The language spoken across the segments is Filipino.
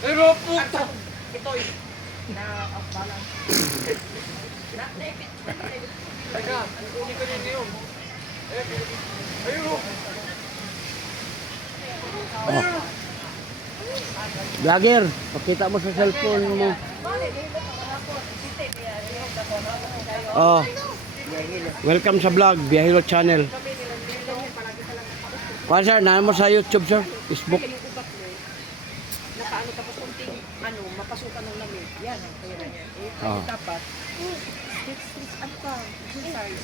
Pero puto! Ito eh. Na off-balance. Teka, kukunin ko niya ngayon. Ayun o! Vlogger, pakita mo sa cellphone mo. Oh. Welcome sa vlog, Biyahilo Channel. Kuha sir, naan mo sa YouTube sir, Facebook. Nakaano tapos kunting mapasukan ng lamig. Yan, kaya na yan. Oh. Dapat, ano pa? Sorry.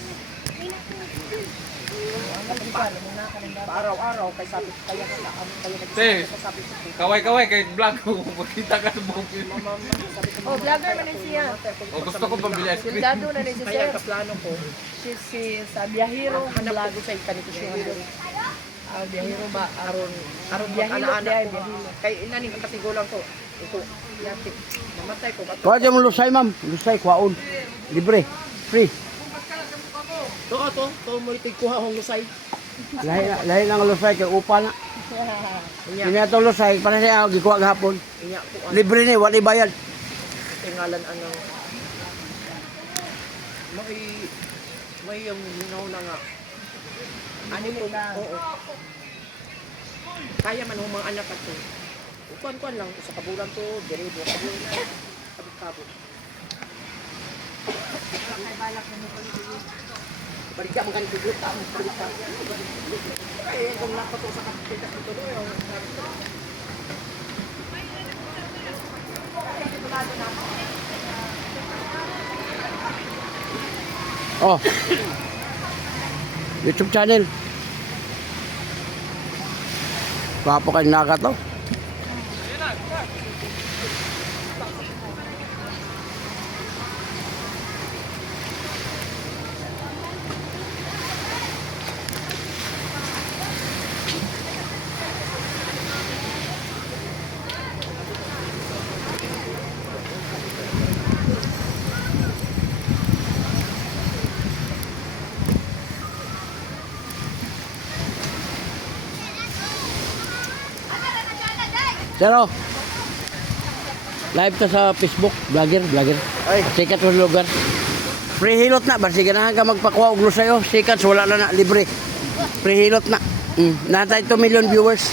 Araw-araw, kaya sabi, kaya nag-sabi ko. Kaway-kaway, kay vlog ko. Makita ka ng buong film. Oh, vlogger man din siya. O gusto ko pambili ice cream. Sildado na din si Kaya sir. kaplano ko, Si sa Biyahiro. hanap ko sa ikanito siya. Biyahiro ba? Aron Biyahilo, ana-ana ko. Biyahilo. Kay inanin ang katigulang ko. Ito, yati. Mamatay ko. Kuha dyan mo lusay ma'am, lusay, kuhaon. Libre, free. To mo itigkuha akong lusay. Lahi lang lusay, kay upa na. Kanya itong lusay, para siya gikuha gahapon. Inya ko Libre ni, wali bayad. tingalan anong may yung hinaw na nga. Ano mo na? Oo. Kaya man ang mga anak ato. Kuan-kuan lang sa kabulan to, deribo kabulan na. Kabut-kabut. Balik ka mga ganito ta mo balik ka. Ay kung napato sa kapita dito do yung Oh. YouTube channel. Papo kayo naka to. Pero live to sa Facebook, vlogger. Ay, sikat sa lugar. Free hilot na, basi ganahan ka magpakuha og lusayo, sikat wala na libre. Free hilot na. Natay 2 million viewers.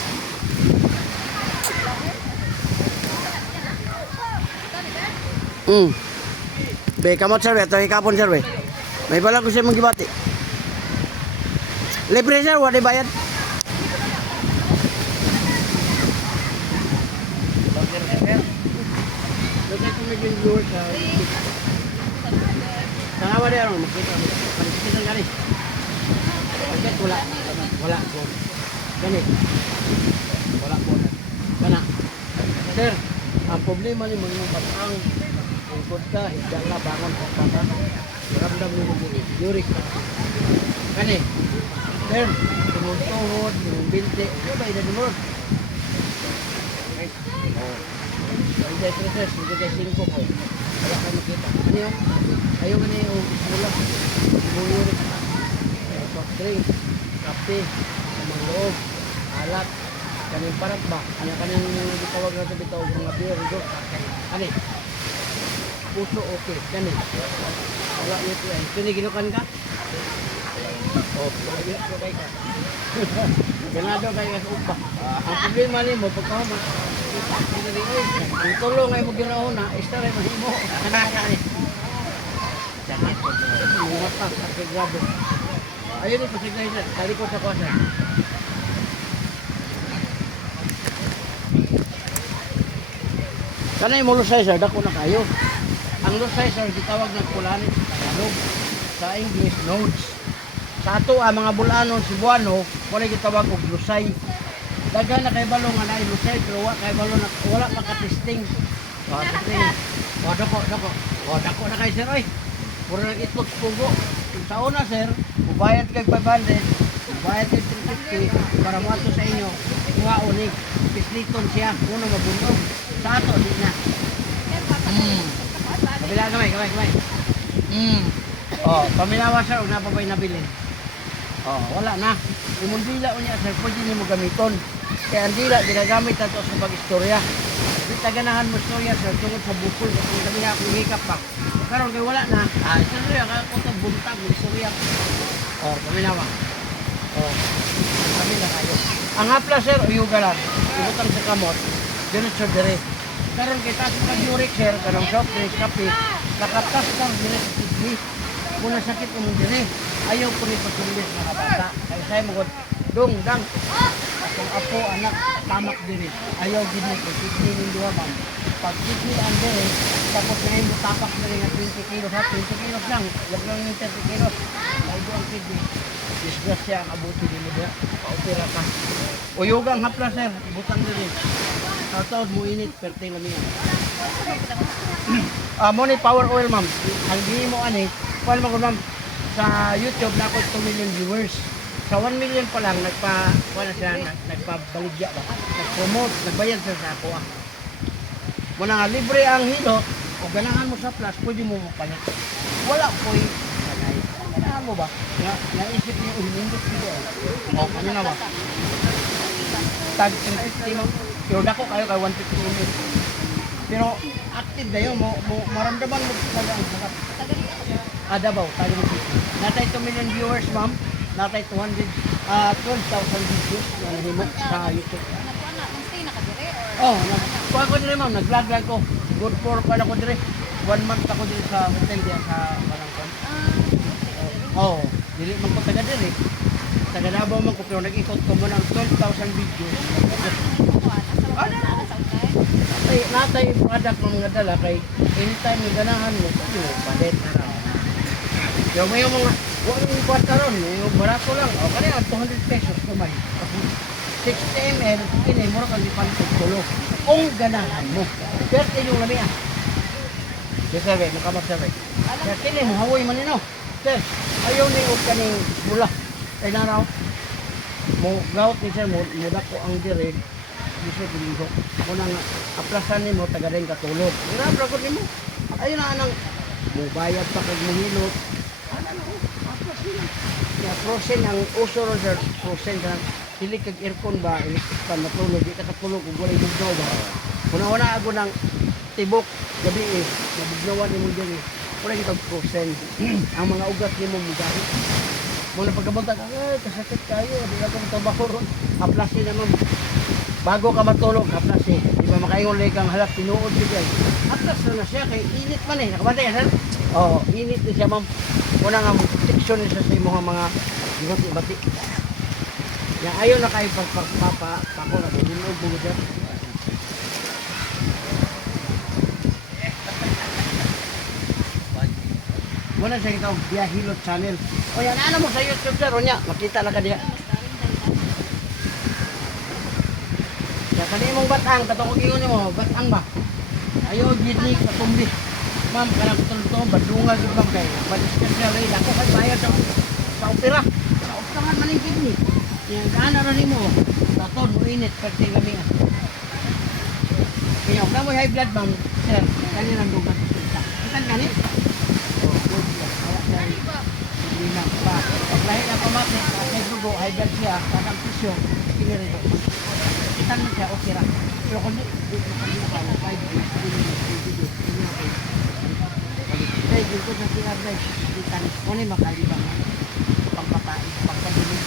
Be kamot sir, to hikapon sir be. May bala ko siya magibati. Libre sir, wala bayad. Yung viewers sa Sangawa di ano, makita gani. Bakit wala po. Gani. Wala po. Kana. Sir, ang problema ni mga patang ikot ka, higda ka bangon ka pa. Ramdam mo mo yurik. Gani. Sir, tumutuhod, yung binti, ano ba ina mo? Hindi, stress, hindi kayo 5 ko. Wala kayo makita. Ano yun? Ayaw ka na yung mula. Muyurik. Soft drink, kape, mga loob, alat, kaning parat ba? Ano kaning bitawag na sa bitawag mga beer, ito? Ano? Puso, okay. Kani? Wala ito eh. Siniginukan ka? Oh, siniginukan kayo ka. Ganado kayo sa upa. Ang problema ni mo, pagkahama, ang tulong ay mo ginauna, istara mo himo. Kanaka ni. Sakit ko. Mga pa, sakit grabe. Ayun ni pasignay na, talikod sa kuwasa. Kanay mo lusay sir, dako na kayo. Ang lusay sir, gitawag ng kulani sa Tagalog. Sa English, nodes. Sa ato mga Bulanon, Cebuano, wala gitawag og lusay. Daga na kay balong nga na lusay, pero wala pa ka-testing. Testing. Dako. Dako na kay sir, oy. Puro lang itlog pugo. Sa una sir, ubayad kay 500, ubayad kay 350 para mato sa inyo. Kuha unig, pisliton siya, kuno mabunog. Sa ato, di na. Kabila kamay. Oh, paminawa sir, huwag na pa ba'y nabilin? Oh, wala na. Imong dila unya sir, pwede niyo mo gamiton. Kaya ang dila, ginagamit na to sa pag-istorya. Di taganahan mo istorya sir, tungkol sa bukol. Kung kami nga akong hikap pa. Karon kay wala na. Istorya, kung ito buntag, istorya. Oh, paminawa. Oh, kami na kayo. Ang hapla sir, uyuga lang. Ibutang sa kamot. Diretso dire. Karon kay tas ka uric sir, karong soft drinks, kape. Nakatas kang dire sa kidney. Kung nasakit mo dire, ayaw ko rin pasulis mga bata. Kaya sa'yo mo dong, dang. Kung apo, anak, tamak dire. Ayaw din mo, kidney ng duwa bang. Pag kidney ang dire, tapos na yung tapak dire nga 20 kilos ha, 20 kilos lang. Huwag lang yung 30 kilos. Ayaw ang kidney. Disgrasya ang abuti din mo dire. Paupira ka. Uyugang hapla sir, butang dire. Taon mo init, perting lamig. Mo ni power oil ma'am. Ang di mo ani, kuan mo ma'am sa YouTube na ako 2 million viewers. Sa 1 million pa lang nagpabaligya ba. Nag-promote, nagbayad sa ako ah. Muna nga libre ang hilo, o ganahan mo sa plus, pwede mo mapalit. Wala po'y kanay. Ganahan mo ba? Naisip niyo hinindot dito. O kanina ba? Tag 350 mo. Pero dako kayo kay 150 ml. Pero active na yun, maramdaman mo talaga ang sarap. Davao, taga mo dito. Natay 2 million viewers, ma'am. Natay 12,000 videos na nahimok sa YouTube. Oh, nagkuha ko dire, ma'am. Nag-vlog lang ko. Good for pa na ko dire. 1 month ako dire sa hotel diyan sa Barangkon. Oh, dili man ko taga dire. Taga Davao man ko pero nag-ikot ko mo ng 12,000 videos. Natay product ng mga dala kay anytime may ganahan mo, palit na raw. Yung may mga huwag yung buwan karon, yung barato lang. O kanina 200 pesos naman. 60 ml, kini mo kang ipantok tulo. Kung ganahan mo. Pero yung lami ah. Sir, makamag sir. Kaya kini mo hawoy man nino. Sir, ayaw ni og kaning mula. Kay naraw. Mo gout ni sir mo ko ang direct. Gusto ko ako nang aplasan nimo taga rin katulog. Ira bragod nimo. Ayun na anang mo bayad pa kag mohilot. Aplas nila. Ya frozen ang uso ro sir, frozen kan. Dili kag aircon ba, electric fan matulog, di ka katulog kung walay bugnaw ba. Una ako nang tibok gabi nabugnawan nimo diri. Wala kitang frozen. Ang mga ugat nimo mugahi. Mo na pagkabuntag, kasakit kayo, di ka kong trabaho ron. Aplasin naman. Bago ka matulog, aplasin. Di ba makaingon lang kang halap, tinuod siya. Aplas na siya, kay init man eh. Nakabantay ka, sir? Oo, init na siya, ma'am. Una nga, protection niya sa mga bati-bati. Yang ayaw na kayo pagpapako na, binuog mo siya. Wala siya ikaw, Biyahilot channel. O yan, ano mo sa YouTube sir, o niya, makita lang ka diya. Yan, kani mong batang, katong ingon mo, batang ba? Ayaw, ginig, katumbi. Ma'am, kanang kutulto, badunga, gitbang kayo. Badispesyal rin, ako kay bayad sa opera. Sa operahan man yung kidney. Yan, daan na rin mo. Taton, muinit, pagting kami. Kaya, huwag na mo high blood, ma'am. Sir, kanina ang dugat. Ikan kanina? Hindi na pa. Pag lahi na pamati, kasi dugo, high blood siya, kakang pisyo, kinirito. Itan siya, okay ra. Pero kung di pa, 5 days, kaya dito sa CR na, itan, kung na makalibang na, pangpatain, pangpadilig.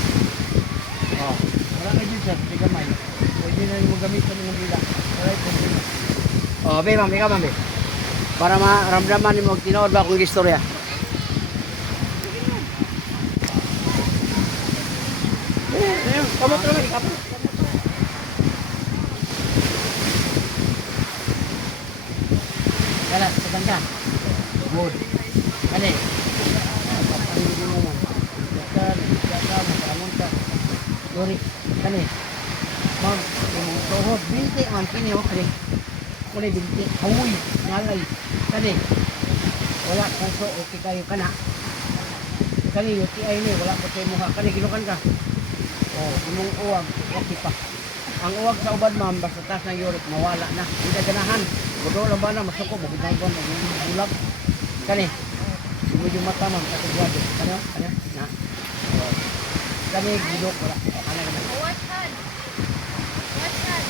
Oh, wala kayo dito, sir, di kamay. Pwede na yung gamitan ng bila. Alright, pwede na. Oh, be, ma'am, ikaw, ma'am, be. Para maramdaman mo, tinood ba akong istorya? Kamot naman, kamot. Kala, sa tangka. Good. Kani. Papalili mo man. Yaka, makaramon ka. Sorry. Kani. Mag, tuhod, binti, man, kini, okay. Kulay binti. Awoy, ngalay. Kani. Wala, kanso, okay kayo ka na. Kani, UTI ni, wala ko tayo mukha. Kani, ginukan ka. Oh, imong uwag, okay pa. Ang uwag sa ubad, ma'am, basta taas ng uric, mawala na. Hindi ganahan. Budo lang ba na, masuko, bugidang ko, mag-ulap. Kani, Tingog yung mata ma'am, katigwado. Ano? Na? Oh. Kami, gidok, wala. O, ano naman. What hand? What hand?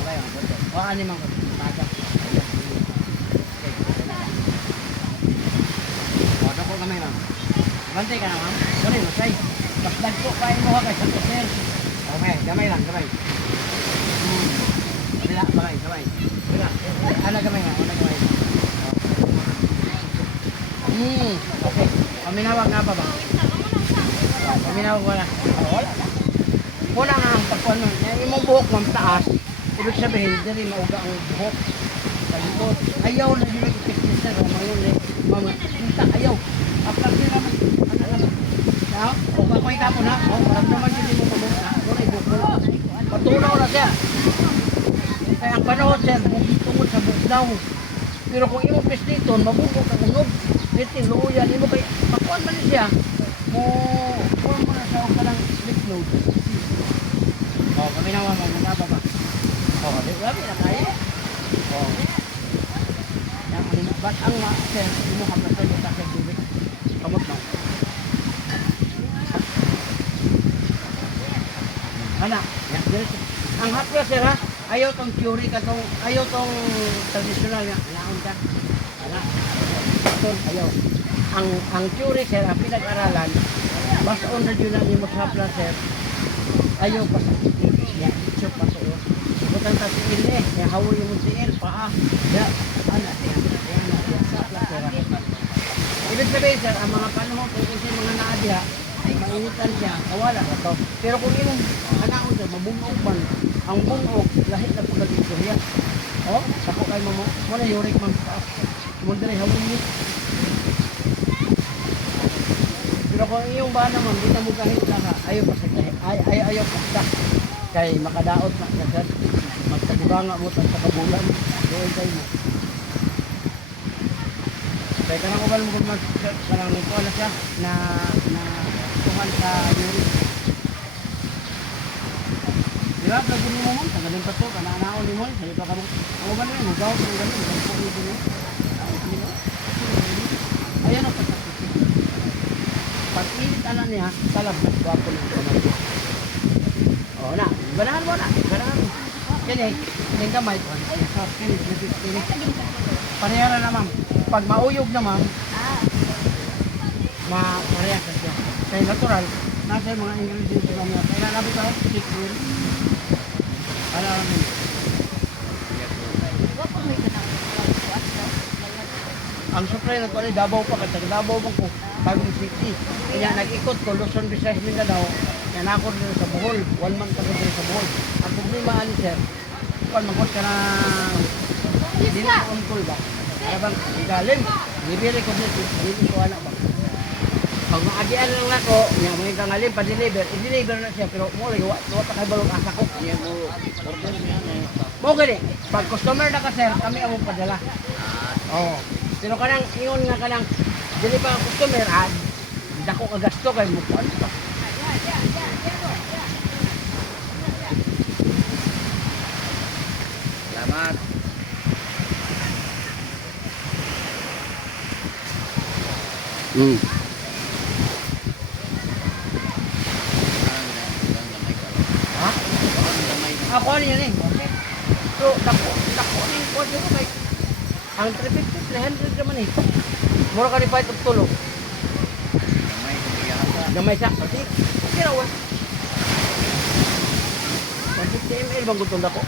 Okay, ma'am. O, ano ma'am, maga. O, dako kami ma'am. Bantay ka na ma'am. Sorry, masay. Mas dagpo pa mo ha kay Santo Sir. Okay, gamay lang, gamay. Wala, gamay. Wala. Ano gamay ma'am, ano gamay. Okay. Paminawag nga ba ba? Paminawag wala. Wala na. Wala nga ang tapuan nun. Yung imong buhok ma'am taas, ibig sabihin, dili mauga ang buhok. Sa likod. Ayaw na dili i-fix na. Ngayon eh, mga kita, ayaw. After din naman, ano naman. Now, kung ako ikapo na, maramdaman dili mo mabuhok na. Wala i-buhok mo. Patunaw na siya. Kaya ang panahon siya, tungod sa buhok daw. Pero kung imong pisliton, mabubog ang unod. Liting, luuyan, imo kay makuan man siya. Kuha mo na siya o ka ng slip load. O, kami naman mga ba ba? O, di ba? Pinakaya. O. Ba't ang ma-sir, imo ka pa sa'yo sa tubig. Kamot mo. Anak, yan, diretso. Ang hapla sir ha, ayaw tong theory ka tong, ayaw tong traditional nga. Alaon ka. Anak, ayaw. Ang theory sir, ang pinag-aralan, mas on na yun ang imong hapla sir, ayaw pa sa titis niya, itsyo pa sa iyo. Bukan ta si Il eh, kaya hawal yung si Il, paa. Ya, anak yan, sa hapla sir. Ibig sabihin sir, ang mga panahon kung kasi mga naadya, ay mainitan siya, kawala na to. Pero kung yung anaon sir, mabungog man, ang bungog, lahit na pagkakistorya. O, sako kay mo, muna yurik man sa muna rin hawal niyo. Pero kung iyong ba naman, di na mo kahit na ka, ayaw pa sa kahit, ayaw pa sa kay makadaot na kasad, magtagibanga mo sa kabulan, doon kayo mo. Kaya kanang ubal mo kung kanang nito na siya, na tuhan sa yuri. Di ba, plagin mo mo, tagalin pa to, kananaon ni mo, sabi pa ka mo, ang ubal mo yun, mugaw, kung gano'n, magpapok nito mo. Ayan o, pag-init anak niya, talab na guwapo ng kamay. O na, ganahan mo na, ganahan mo. Kaya, kining kamay ko, parehara na ma'am. Pag mauyog na ma'am, pareha ka siya. Kaya natural, nasa yung mga ingredients na niya. Kaya nalabi ka, chicken, ano namin. Ang supply na ko ay Davao pa kasi Davao pa ko Bagong City. Kaya nag-ikot ko Luzon, Visayas, Mindanao. Kaya nako rin sa Bohol. 1 month ako rin sa Bohol. Ang problema ani sir, kung magkot ka na hindi na on-call ba? Kaya bang igalim, nibili ko dito ko anak ba? Pag maagian lang nako, niya mga kangalim pa-deliver, i-deliver na siya pero mo liwa pa kay balong asa ko. Niya mo order niya na. Mo gani, pag customer na ka sir, kami ang padala. Oo. Pero kanang ingon nga kanang dili pa ang customer dako ka gasto kay mo kuan pa. Salamat. Ha? Ako ano yan eh. So, dako ni kuan ko kay ang 350, 300 naman eh. Mura ka ni fight of tulog. Gamay sa. Kasi, okay raw eh. 150 ml bang gutong dako?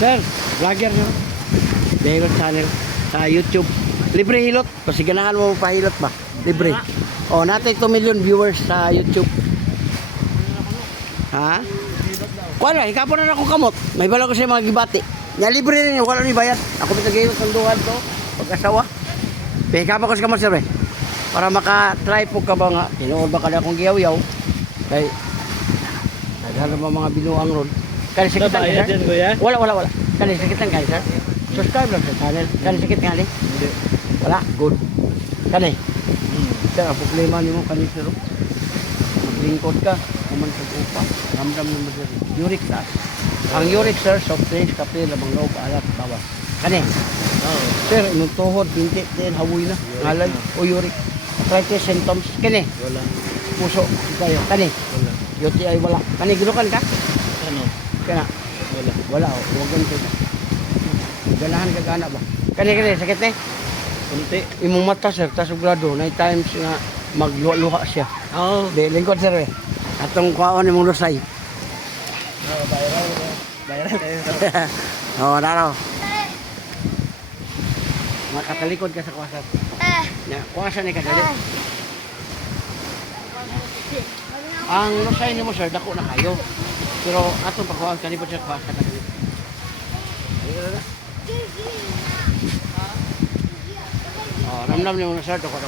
Sir, vlogger nyo. Dahil channel sa YouTube. Libre hilot. Kasi ganahan mo pahilot ba? Libre. O, natin 2 million viewers sa YouTube. Ha? Kuha na, ikapo na akong kamot. May bala ko siya mga gibati. Nga libre rin yun, wala ni bayad. Ako pinag-hilot ng duhan to. Pag-asawa. Ikapo ko si kamot sir eh. Para maka-try po ka ba nga. Tinuod ba ka na akong giyaw-yaw. Kay, Dahil mga binuang ron. Kani sakit ang Nabayad sir? yan, kuya? Wala. Kani sakit ang kani sir? Subscribe lang sa channel. Kani sakit kani? Hindi. Wala. Good. Kani. Sir, ang problema ni mo kani sir. Maglingkod ka. Kuman sa upa. Ramdam mo mo sir. Uric taas. Ang uric sir, soft drinks, kape, labang loob, alat, bawas. Kani. Oo. Sir, inong tuhod, binti, din, hawoy na. Ngalay, o uric. Arthritis symptoms. Kani. Wala. Puso. Kayo. Kani. Wala. UTI wala. Kani, ginukan ka? Ano? Kana. Wala. Wala o. Huwag ganito ka. Ganahan ka gana ba? Kani, sakit eh. Kunti. Imong mata sir, tas grado. Night times nga magluha-luha siya. Oo. Di, lingkod sir eh. Atong kwaon imong lusay. Oo, viral. Viral tayo. Oo, naraw. Makatalikod ka sa kwasan. Na, kwasan ni kadali. Ang lusay ni mo sir, dako na kayo. Pero atong pagkuhan kanipod siya kwasan na kadali. Oh, ramdam ni mo na sir, dako.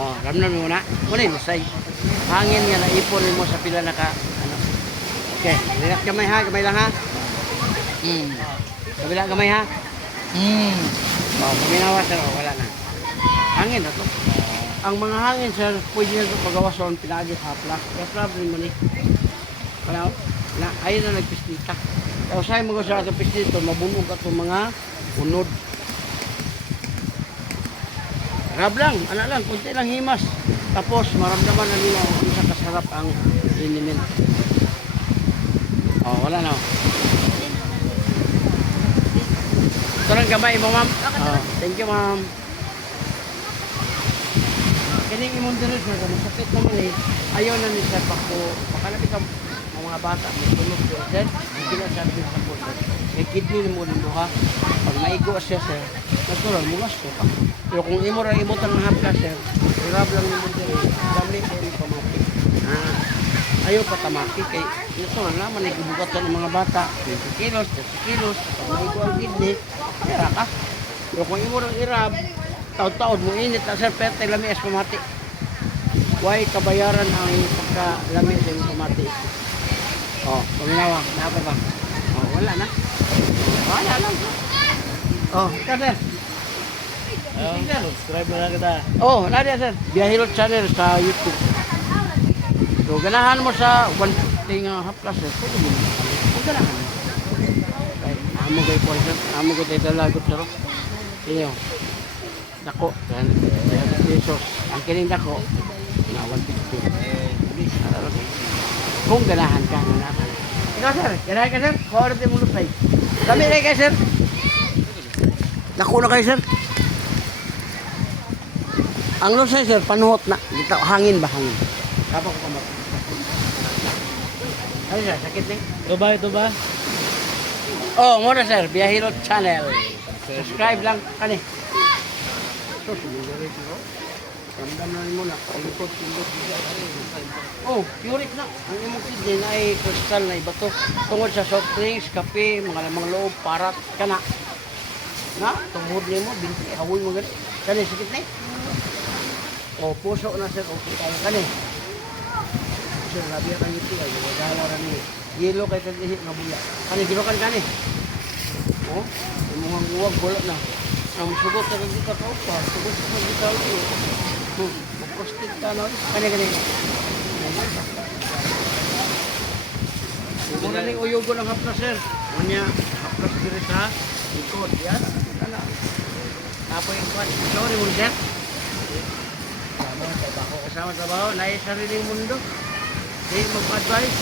Oh, ramdam ni mo na. Muna yung lusay. Hangin nga na ipon mo sa pila na ka. Ano. Okay, lihat gamay ha, gamay lang ha. Kabila gamay ha. Oh, paminawa sir, oh, wala na. Hangin na to. Ang mga hangin sir, pwede nyo pagawason, pinagis haplas. Kaya problem mo ni. Wala, na, ayun na nagpistita. Kaya usahay mo ko sa ato pistito, mabunog ka itong mga unod. Rab lang, lang, kunti lang himas. Tapos maramdaman na nila kung sa kasarap ang liniment. Oh, wala na. Ito lang gamay mo, ma'am. Oh, thank you, ma'am. Kining imong diri sir, kung sakit naman eh. Ayaw na ni sir pakalapit ang mga bata, may tulog sir. Then, hindi na siya sa po sir. May kidney ni mo rin ha. Pag maigo siya sir, natural, mulas ko pa. Pero kung imo ra ibutan ng hapla sir, hirap lang mo diri. Gamit diri pamatik. Ayaw pa tamaki kay natural naman ay gibugatan ng mga bata. 20 kilos, 30 kilos, pag maigo ang kidney, kaya ka. Pero kung imo ra irab, taon-taon mo init na sir, pero tayo lami as pamati. Why kabayaran ang pagkalami sa iyong pamati? Oh, paminawa, napa ba? Oh, wala na. Wala lang. Oh, sir. Subscribe na lang kita. Oh, nadia sir. Biyahilot channel sa YouTube. So, ganahan mo sa 150 haplas sir. Pwede mo. Kung ganahan mo. Okay, amo gay po sir. Amo gay tayo dalagot sir. Iyo. Dako. 300 pesos. Ang kining dako, na 150. Kung ganahan ka, ganahan. Ikaw sir, ganahan ka sir? Kuha mo lusay. Kami na kayo sir. Dako na kayo sir. Ang lusay sir, panuhot na. Dito, hangin ba hangin? Kapag ko kamat. Ano sir, sakit din? Ito ba? Oh, muna sir, Biyahilot channel. Subscribe lang kani. So, siguro ramdam na mo na. Oh, uric na. Ang imong kidney na ay kristal na ibato. Tungod sa soft drinks, kape, mga lamang loob, parat, kana. Na, tungod ni mo, binti, hawoy mo ganun. Kani, sakit na oh, puso na sir, okay tayo kani. Sir, labi ka ngiti ay wala ra ni. Yelo kay tadihi nga buya. Kani gilokan kani. Oh, imong uwag bulak na. Ang sugot ka dito ka pa, sugot ka dito. Prostit ka no. Kani. Muna ning uyugo ng haplas sir. Unya haplas diri sa ikot yan. Kana. Apo yung kwan. Sorry mo sir. Kasama sa baho, nais sariling mundo. Hindi mag-advise.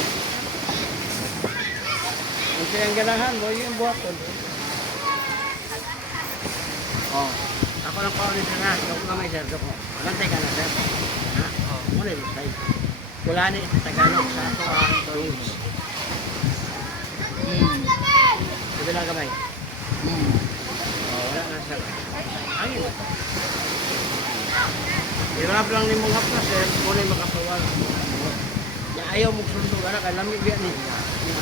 Kung siyang ganahan mo, yung buhaton. Oh, ako lang paunin siya na. Ikaw ko may sir, ko. Lantay ka na sir. Ha? Oh, muna yung side. Wala ni sa Tagalog sa ato ang rules. Sabi lang kamay. Oh, wala na sir. Angin na. Hirap lang ni mong haplas sir, muna yung makapawal. Ayaw mong sundog, anak, lamig yan eh.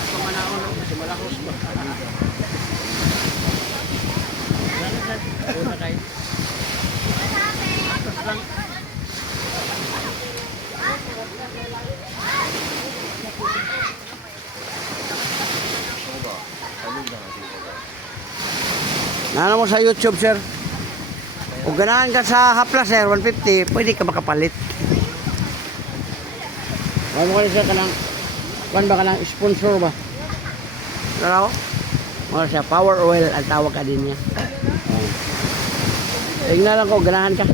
Ako manahon ako kasi malakos ba? Wala na sir, una kayo. Haplas lang. Nana mo sa YouTube, sir. Kung ganahan ka sa haplas, sir, 150, pwede ka makapalit. Huwag mo ka sir ka ng, kuwan ba ka ng sponsor ba? Pero, mga siya, power oil ang tawag ka din niya. Oh. Tingnan lang ko, ganahan ka.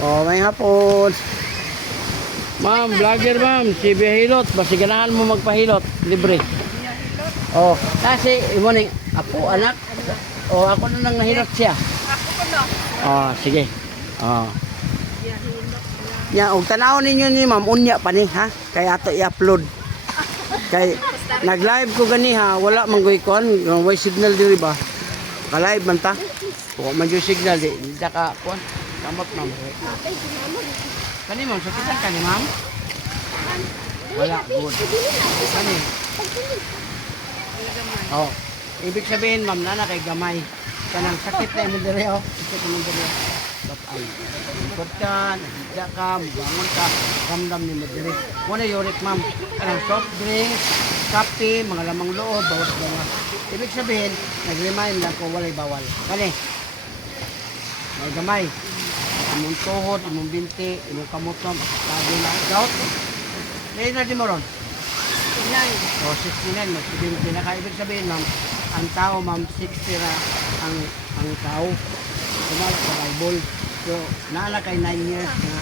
Oh, may hapon. Ma'am, vlogger ma'am, si Behilot, basi ganahan mo magpahilot, libre. Oh, kasi imo ning apo anak. Oh, ako na nang nahilot siya. Ako ko no. Oh, sige. Oh. Ya, og tanaw ninyo ni ma'am unya pa ni ha, kay ato i-upload. Kay nag-live ko gani ha, wala man goy kon, way signal diri ba? Ka-live man ta. Kung man yung signal di ka kon. Kamot ma'am. Kani ma'am, sakitan ka ni ma'am? Wala, good. Kani? Oh, ibig sabihin ma'am, nana kay gamay. Kanang sakit na yung diri oh. Sakit yung diri. Ay, ikot ka, nagigda ka, bangon ka, ramdam ni madiri. Muna yurik ma'am, kanang soft drinks, kape, mga lamang loob, bawas bawas. Ibig sabihin, nag-remind lang kung walay bawal. Kani? May gamay. Imong tuhod, imong binti, imong kamutom, sabi na, gout. Ngayon na di mo ron? 69. O, 69, mag-binti na ka. Ibig sabihin, ma'am, ang tao, ma'am, 60 na ang tao. Sumala sa Bible. So, naala kay 9 years na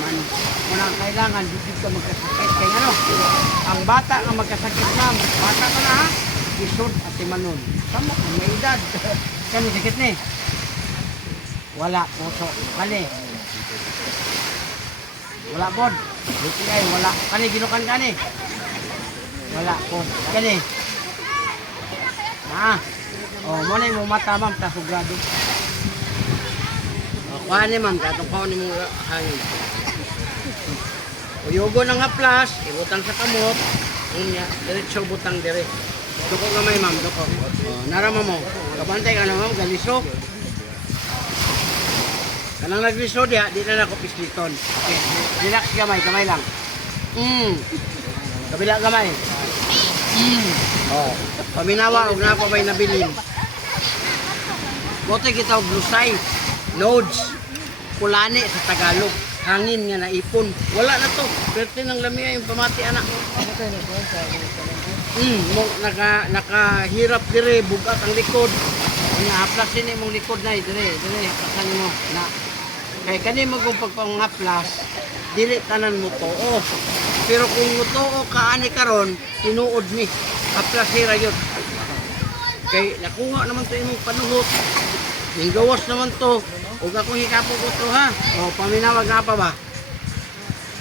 man. Unang kailangan, dito ka magkasakit. Kaya ano, ang bata ang magkasakit, ma'am, bata ka na ha, isod at timanon. Sama, may edad. Kani sakit ni? Wala, puso. Kani? Wala pod. UTI, wala. Kani, ginukan kani? Wala po. Kani? Oh, muna yung mata, ma'am, tasugrado. O, kuha ni ma'am, katong kuha ni mong hangin. Uyugo ng haplas, ibutang sa kamot, unya, diretso butang dire. Duko gamay ma'am, duko. O, narama mo, kabantay ka na ma'am, galiso. Kanang nagliso diya, di na ako pisliton. Okay, relax gamay, kamay lang. Kabila gamay. Oh, paminawa, huwag na pa ba'y nabilin. Bote kita og lusay, nodes, kulani sa Tagalog, hangin nga naipon. Wala na to, pwerte ng lamia yung pamati anak. Nakahirap dire, bugat ang likod. Haplas din mong likod na, dire, haplasan mo na. Kaya kani mo kung pagpangaplas, dili tanan mo to. Oh. Pero kung mo to ka ani karon, tinuod mi. Haplas hira yun. Kay nakuha naman to imong panuhot. Yung gawas naman to. Huwag akong hikapo ko to ha. O, paminawag na pa ba?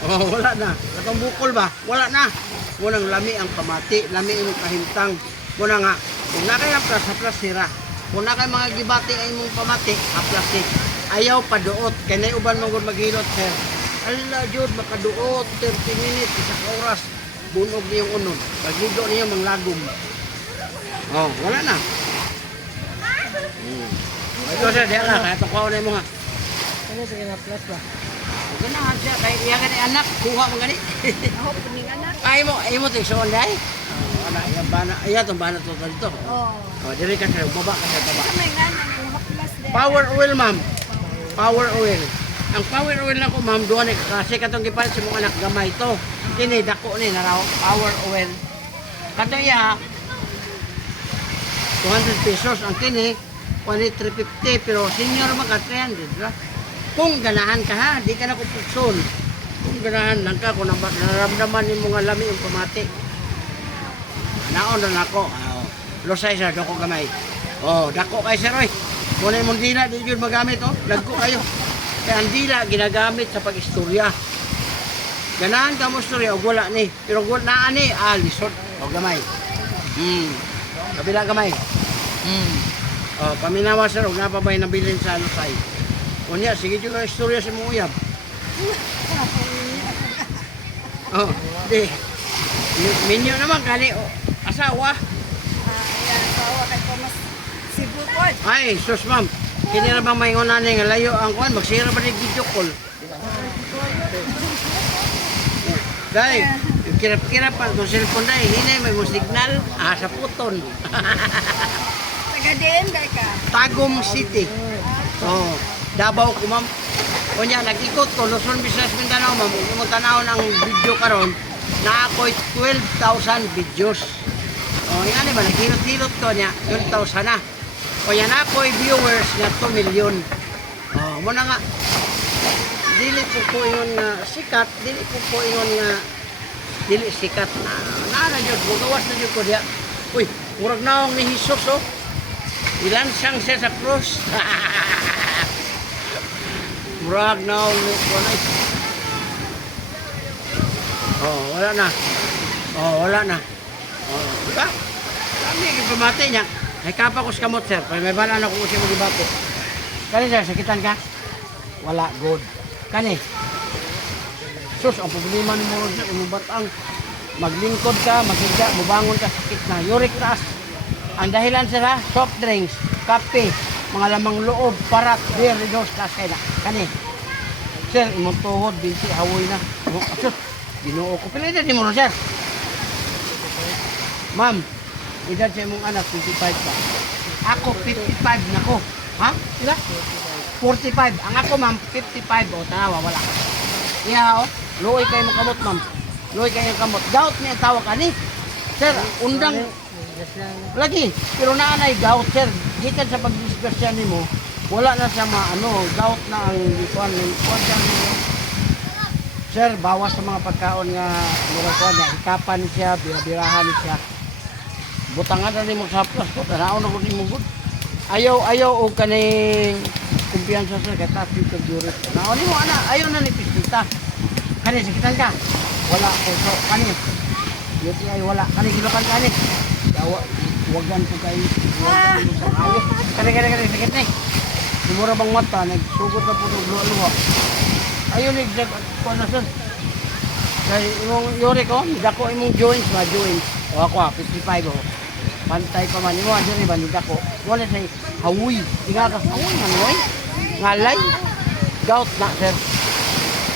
O, wala na. Katong bukol ba? Wala na. Munang lami ang pamati. Lami imong kahintang. Muna nga, kung na kayo haplas hira. Kung na kayo mga gibati ay imong pamati, haplas ayaw paduot. Kaya na uban mong maghilot, sir. Ala, Jud, makaduot. 30 minutes, isang oras. Bunog niyong unod. Pagligo niyo manglagom. Oh, wala na. Ito siya, diyan na. Kaya tukaw na mo nga. Ano sa yung haplas ba? Ganahan siya. Kaya iya ka ni anak. Kuha mo gani. Ako puning anak. Ay mo tigsoon dahi. Wala, yung bana. Iya, itong bana to dito. Oh. Oh, diri ka siya. Baba ka siya. Baba. May nga nang haplas din. Power oil, ma'am. Power oil. Ang power oil na ko, ma'am, doon kasi katong gipalit sa mga anak gamay to. Kini, dako ni, naraw. Power oil. Kato iya, 200 pesos. Ang kini, 350 pero senior mga 300 lah. Kung ganahan ka ha, di ka na kupukson. Kung ganahan lang ka, kung naramdaman yung mga lami yung pamati. Naon na ako. Losay sa dako gamay. Oh, dako kay Sir Roy. Kung na yung dila, di yun magamit oh. Lagko kayo. Kaya ang dila, ginagamit sa pag-istorya. Ganahan ka mo istorya, o wala ni. Pero wala ni, lisod. O gamay. Kabila gamay. Oh, paminawa sir, huwag na pa ba'y nabilin sa Lusay. Unya, sige juga istorya si mong uyab. Oh, di. Minyo naman, kani, asawa. Yan, sawa kay Thomas Cebu po. Ay, sus ma'am. Kini na bang maingunan nga layo ang kuhan, magsira ba ni video call? Dahil, magkirap-kirap pa kung cellphone na hinay may mo signal sa puton. Taga diin day ka. Tagum City. Oh, Davao ko ma'am. O niya, nag-ikot ko, Luzon, Visayas, Mindanao, ma'am. Kung mo tanaw ng video karon na ako'y 12,000 videos. O yan ba, naghilot-hilot ko niya, 12,000 na. O yan ako'y viewers na 2 million. O, muna nga, dili po yun nga sikat, dili po yun nga dili sikat. Naana dyan, magawas na dyan ko diya. Uy, murag naong ni Jesus, oh. Ilan siyang siya sa cross. Murag naong ni Christ. Oh, wala na. Oh, wala na. Oh, diba? Kami, ipamatay niya. Ay kapa ko sa kamot, sir. May balaan ako kasi mag-ibate. Kani, sir, sakitan ka? Wala, good. Kani. Sus, ang problema ni mo rin, umubatang maglingkod ka, maghiga, mubangon ka, sakit na. Uric acid. Ang dahilan sila, soft drinks, kape, mga lamang loob, parat, beer, redos, kasay na. Kani. Sir, imong tuhod, binti, hawoy na. Oh, sus, ginoo ko. Pila edad mo rin, sir? Ma'am, edad sa imong anak, 25 pa. Ako, 55 na ko. Ha? Sila? 45. Ang ako, ma'am, 55. O, tanawa, wala. Iya, o. Luoy kayo mong kamot, ma'am. Luoy kayo yung kamot. Gout niya tawag ka ni. Sir, undang. Lagi. Pero naanay gout, sir. Gikan sa pag-discussya ni mo, wala na sa gout na ang ikuan. Sir, bawas sa mga pagkaon nga murakuan niya. Hikapan siya, birabirahan siya. Butangan na ni mo sa plus ko. Tanaw na ko ni mo good. Ayaw o kaning kumpiyansa sir. Kaya tayo ka juris. Naon ni mo, ana. Ayaw na ni Pistita. Kani, sakitan ka? Wala ko. So, kani. Yuti ay wala. Kani, gilokan kani. Dawa, huwagan po kayo. Kani, sakit ni. Sumura bang mata, nagsugot na po ng luwa-luwa. Ayaw ni, ko na sir. Kaya imong yuri ko, dako imong joints ba, joints. O ako 55 o. Pantay pa man. Imo, dyan iba, dako. Wala say, hawoy. Inga ka, hawoy, hawoy. Ngalay. Gout na sir.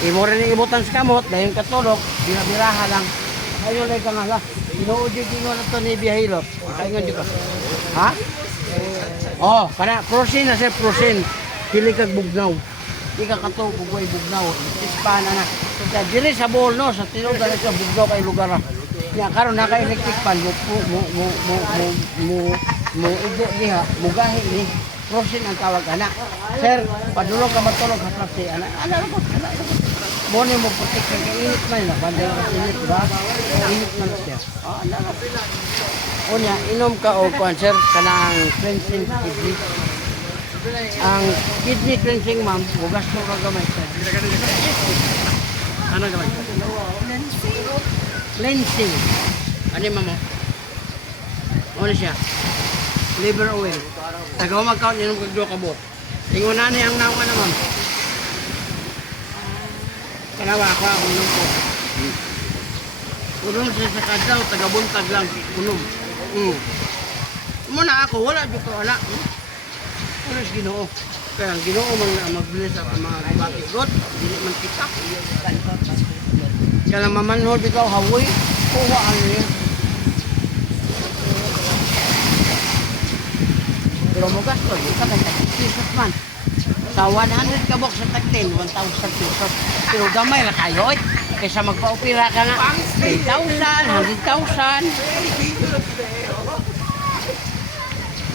Imo rin ibutan sa kamot, dahil katulog, binabiraha lang. Ayaw lang ka nga lang. Inuod yung gingon na ito ni Biyahilot. Kaingan dito. Ha? Oh, kana, prosin na sir, prosin. Pili kag bugnaw. Ika kato, bugoy bugnaw. Ispan na na. Kaya diri sa bol, no, sa tinod na sa bugnaw kay lugar. Kaya karon naka-electric pan, igo diha, mugahi ni. Prosin ang tawag, ana. Sir, padulog ka matulog, hatlap si ana. Ana, Mone mo putik ng init man na banday ka init ba? Init man siya. Unya inom ka o cancer kanang cleansing kidney. Ang kidney cleansing ma'am, bugas mo ka gamay sa. Ano gamay? Cleansing. Ano ma'am? Ano siya? Liver oil. Tagaw mag-count inom kag duha ka buot. Ingon na ni ang nawa na ma'am. Kanawa ako ang unom ko. Unom siya sa kadlaw, tagabuntag lang. Unom. Muna ako, wala dito anak. Wala sa Ginoo. Kaya ang Ginoo man magbilis ako mga batigot. Hindi man kita. Kaya lang mamanhod ikaw, hawoy. Kuha ang niya. Pero mo gasto, ito kay Jesus man. Sa 100 kabok sa tagtin, 1,000 pesos. Pero gamay na kayo, kaysa magpa-opera ka nga, 3,000, 100,000.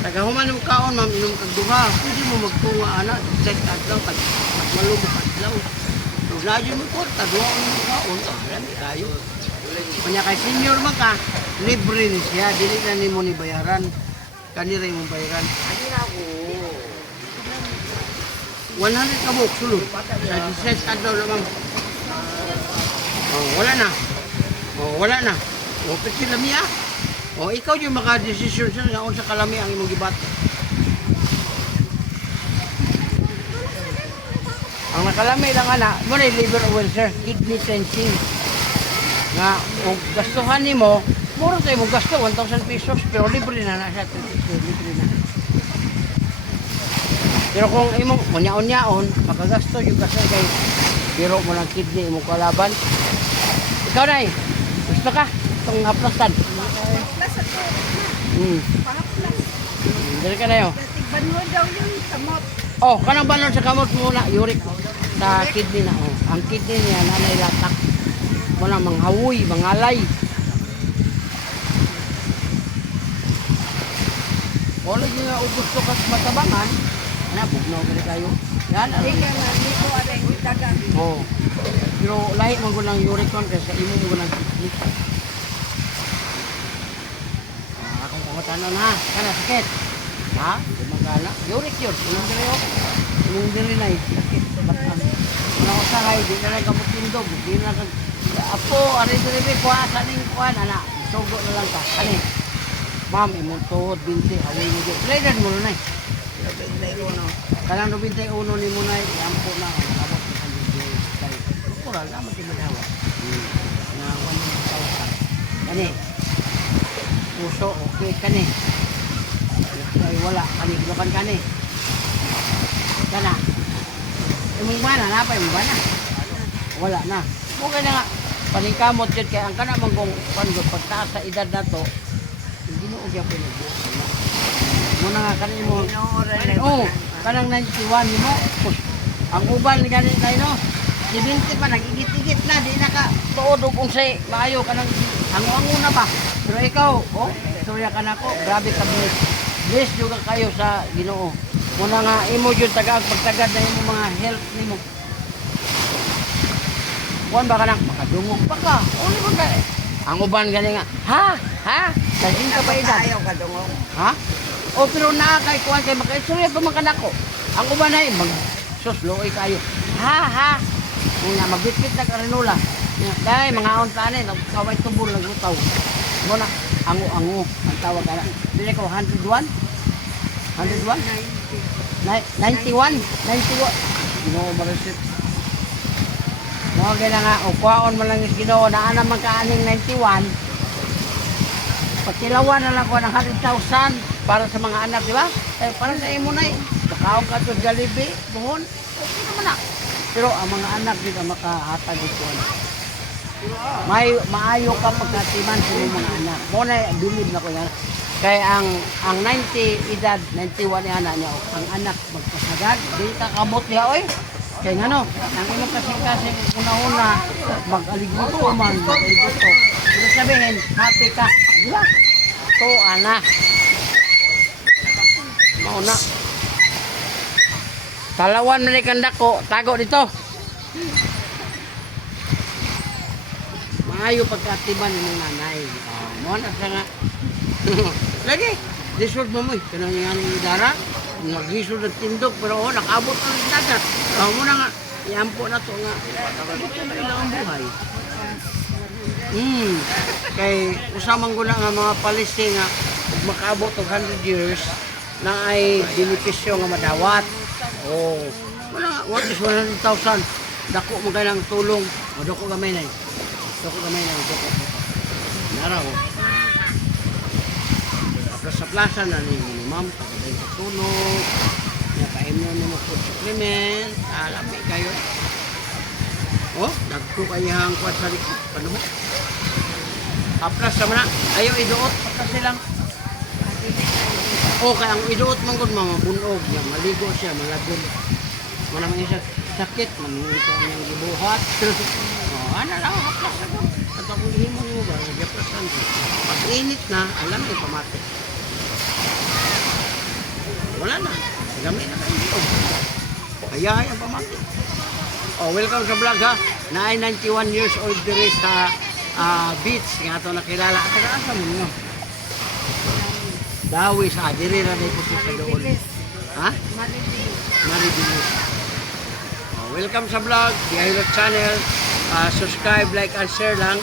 Tagahuman ng kaon, ma'am, inom kag duha. Hindi mo magtunga, anak, set adlaw, malubog adlaw. Pero nadyo mo po, taduha ng kaon, marami kayo. Kanya kay senior man ka, libre ni siya, dili na ni mo ni bayaran. Kanira yung bayaran. 100 kabuk sulod. Sa 16 adlaw lamang. Oh, wala na. Oh, wala na. O kasi lami ah. O ikaw yung maka-desisyon sa unsa kalami ang imong gibat. Ang nakalami lang ana, mo na liver oil sir, kidney cleansing. Nga og gastuhan nimo, mura sa imong gasto 1,000 pesos pero libre na siya, libre na. Pero kung imong unya-unyaon, makagasto yung kasi kay biro mo ng kidney mo kalaban. Ikaw na gusto na ka. Itong haplasan. Plus ako. Pahaplas. Dali ka na yun. Tigbanwa daw yung kamot. Oh, kanang balon sa kamot muna. Uric. Sa kidney na. Oh. Ang kidney niya, nanay latak. Muna manghawoy, mangalay. Wala nyo nga ubos to kas matabangan. Ano, bugnaw ka kayo. Yan, Hindi ka na, hindi ko aray dagan. oh. Pero lahi mo ko ng uric con kasi imo mo ko ng kidney. Akong pangutanon ha. Kana sakit. Ha? Gumagana. Uric yun. Imong diri oh. Imong diri na sakit. Wala ko sahay. Di na lang kamot tindog. Di na lang. Apo, ari-diri kuha sa ning kuha na. Sugo na lang ka. Kani. Ma'am, imong tuhod, binti, away mo dyan. Trailer mo na eh. Kanang 91 ni mo na eh. Iampo na. Abot na sa video. Kural, naman si Madawa. Na 1,000. Kani. Puso, okay. Kani. Ay, wala. Kani, gilokan kani. Kana. Imong bana, napay imong bana. Wala na. Okay na nga. Paningkamot yun kaya ang kana mong pagtaas sa edad na to, hindi mo ugyang pinagbuo. Muna nga kanin mo. Oo, kanang 91 mo. Ang uban ni ganit na no. Si 20 pa nagigit-igit na, di na ka tuod og unsay maayo kanang hango-hango na ba. Pero ikaw, oh, istorya ka na ko, grabe ka bless. Bless juga kayo sa Ginoo. Muna nga imo jud tagag pagtagad na imo mga health nimo. Kuan ba ka nang makadungog pa ka? Uli mo ka. Ang uban gani nga, ha? Daging ka ba edad? Ayaw ka dungog. Ha? O pero naa kay kuan kay makaistorya pa man kanako. Ang uban ay mag susloy kayo. Ha? Nga magbitbit na karinula. Dai mga on-tane nagkaway tubol naglutaw. Mo na ango-ango ang tawag ana. Dili ko 101. 101? 91. Ginoo marasit. Mo gina nga o kuhaon man lang is Ginoo naa naman kaaning 91. Pagkilawan na lang ko ng 100,000 para sa mga anak, di ba? Eh, para sa imo na eh. Bakaw ka to Jollibee, buhon. Okay naman na. Pero ang mga anak di ka makahatag ito. Maayo ka pagkatiman sa mga anak. Muna, bilib na ko yan. Kaya ang 90 edad, 91 yan niya, ang anak magkasagad, di ka kabot niya, oy. Kaya nga no, ang imong kasing-kasing una-una, mag-aliguto man, mag-aliguto. Pero sabihin, happy ka. Di ba? Ito, anak. Mauna. Talawan na ni Kandako, tago dito. Maayo pagkatiban ng nanay. Mauna sa nga. Lagi, disod mo mo. Kanang nga ng idara, nag-disod ng tindog, pero nakabot na ng dagat. Muna nga, iampo na to nga. Ito na ilang ang buhay. Kay usamang guna nga mga palisi nga makaabot og 100 years na ay benepisyo nga madawat. Oh, wala what is 100,000. Dako mo kay nang tulong. O dako gamay na. Dako. Naraw. Sa plaza na ni ma'am pagday sa tulong. Ya paimno nimo food supplement, alami kayo. Oh, dagko kayang kuan sa likod panuho. Aplas sa mana, ayaw iduot aplas silang. O kaya ang iduot man gud mga bunog niya, maligo siya, malagod. Wala man isa sakit, manunto niyang gibuhat. Oh, ana lang aplas sa gud. At kung himo mo ba, gaplasan ko. Pag init na, alam ni pamatik. Wala na, gamit na kayo. Hayay ang pamatik. Oh, welcome sa vlog ha. 91 years old diri sa beach nga ito nakilala. At saka mo nyo? Dawi sa diri na rin po sa doon. Ha? Maribilis. Oh, welcome sa vlog, The Hilot Channel. Subscribe, like, and share lang.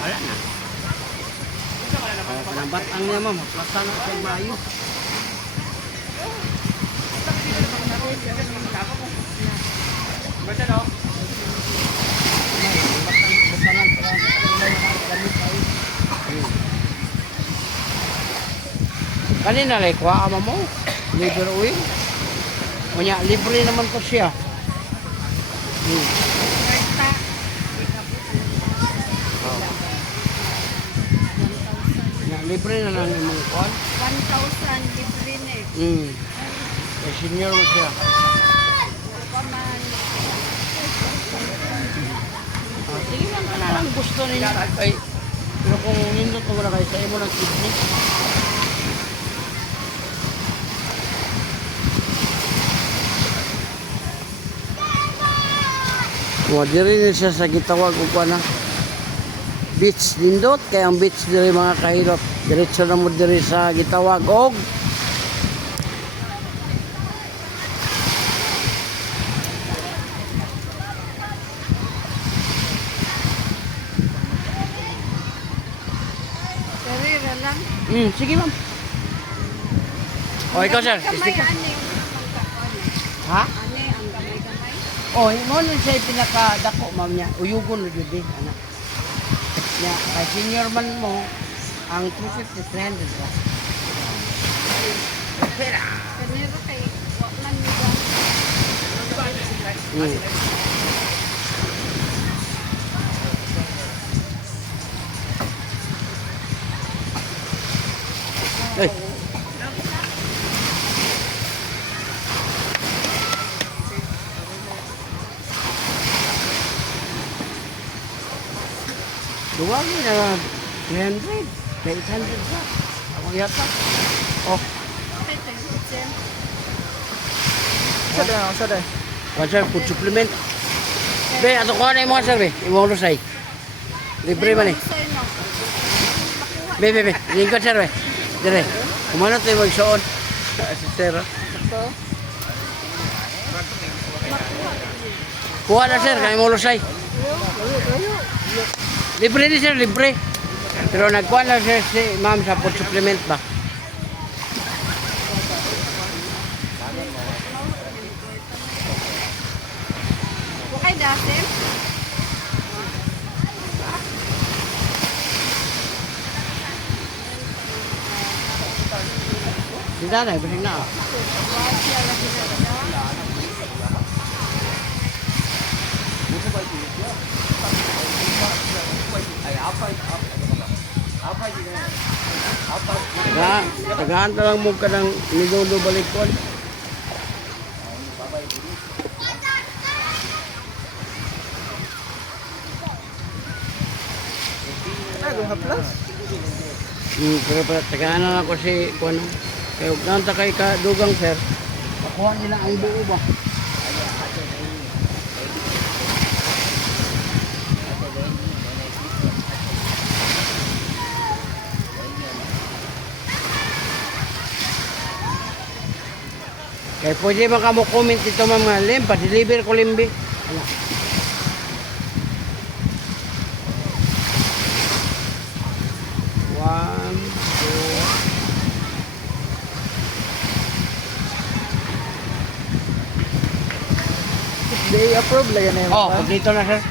Wala na. Oh, panambat ang niya mo. Maplasa na sa mayo. Basta no? Kanina like kuha ama mo. Libre oil. Kunya libre naman to siya. libre na lang yung mga kuwan. 1,000 libre na eh. Eh, senior mo siya. Paman. Sige lang ka na lang gusto niya. Ay, pero kung nindot mo na kayo sa imo ng kidney. Diri rin siya sa gitawag o pa na beach nindot. Kaya ang beach diri mga kahilot. Diretso na mo diri sa gitawag og Karira lang. sige ma'am. O ikaw sir, Kamay, stick. ani. Ha? Ani, ang gamay-gamay. Oh, mo na siya pinakadako ma'am niya. Uyugon na jud anak. Ya, kay senior man mo ang 250 300 ba. Kanira kay Wakman nila. Ay. Duwag ni na 300, 800 ba? Ako yata. Oh, Okay, thank you, sir. Sada. sir, food supplement. Be, ato ko na yung mga sir, be. Yung mga lusay. Libre man eh. Say no. Makuha. Be. Lingkod sir, be. Dire. Kumano ito yung magsuon? Si sir, oh. Kuha na sir, kaya mga lusay. Libre ni sir, libre. Pero nagkuha na sir si ma'am sa food supplement ba? Okay, dasim. Di na, ibig na. Siya lagi na daw. Tagaan lang mo ka ng nidudo balikon. Ano, haplas? Pero tagaan na lang ko si Kuano. Kaya huwag nanta kay kadugang sir. Pakuha nila ang buo ba? Kaya pwede ba ka mo comment dito mga lim, pa-deliver ko limbi. Ano? One, two. They approve lang yan eh. Oh, dito na sir.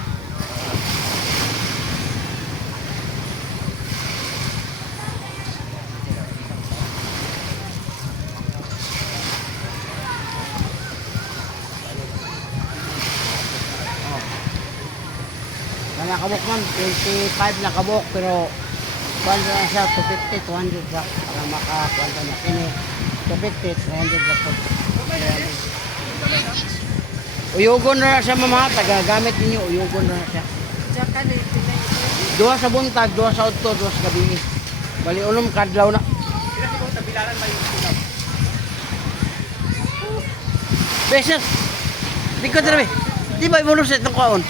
Nakabok man, 25 nakabok pero 100 na siya, 250, 200 siya para makakwanta na. Kini 250, 300 na po. 300. Uyugon na siya mama, taga-gamit ninyo, uyugon na siya. Jaka ni pinay. Duha sa buntag, duha sa udto, duha sa gabi. Bali unom kadlaw na. Beses. Di ko tirabi. Di ba ibulong sa itong kaon?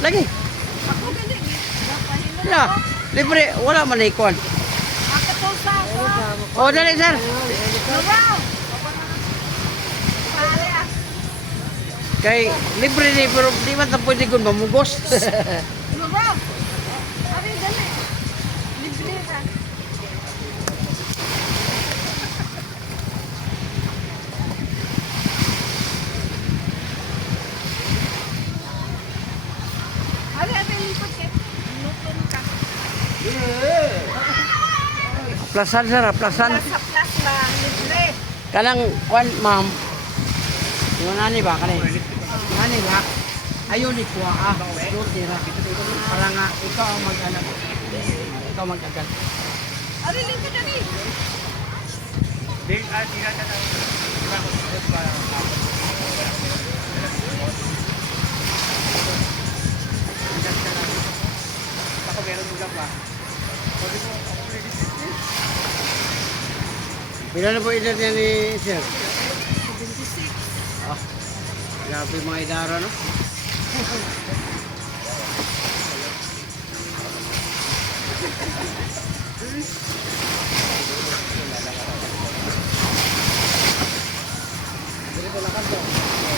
Lagi. Ako gali. Napahilo. Na, libre, wala man na ikuan. Ako to sa ako. O, dali sir. Wow. Pare ah. Kay libre ni pero di man ta pwede kun mamugos. Wow. Abi dali. Libre ra. Abi lipot kay. Luton ka. Aplasan sir, aplasan. Sa plasma libre. Kanang kwan ma'am. Yung nani ba kanay? Nani ba? Ayaw ni kuha ah. Doon tira. Para nga ikaw ang mag-anak. Ikaw mag-agal. Ariling ka dali. Di ka na lang. Diba ko susunod pa kapag. Ako meron mo pa. Sabi ko, ako ready to play. Pila na po edad niya ni Sir? 76. Ah, grabe mga idara, no?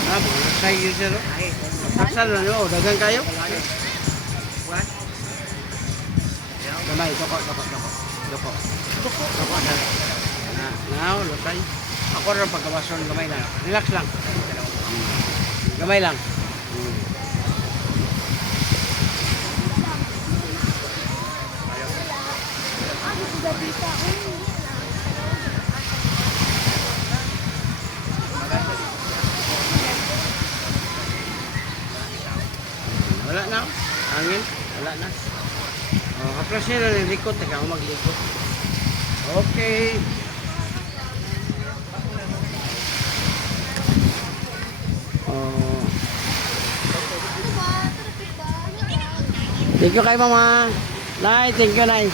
Ah, mga sa'yo, Sir, no? Kasal na, no? Dagan kayo? Gamay, doko. Doko, dala. Now, lutay. Ako rin pagkawason, gamay lang. Relax lang. Gamay lang. Wala na. Hangin. Wala na. Oh, kaplas niya na nilikot. Teka ako maglikot. Okay. Oh. Thank you kay Mama. Nay, thank you, Nay.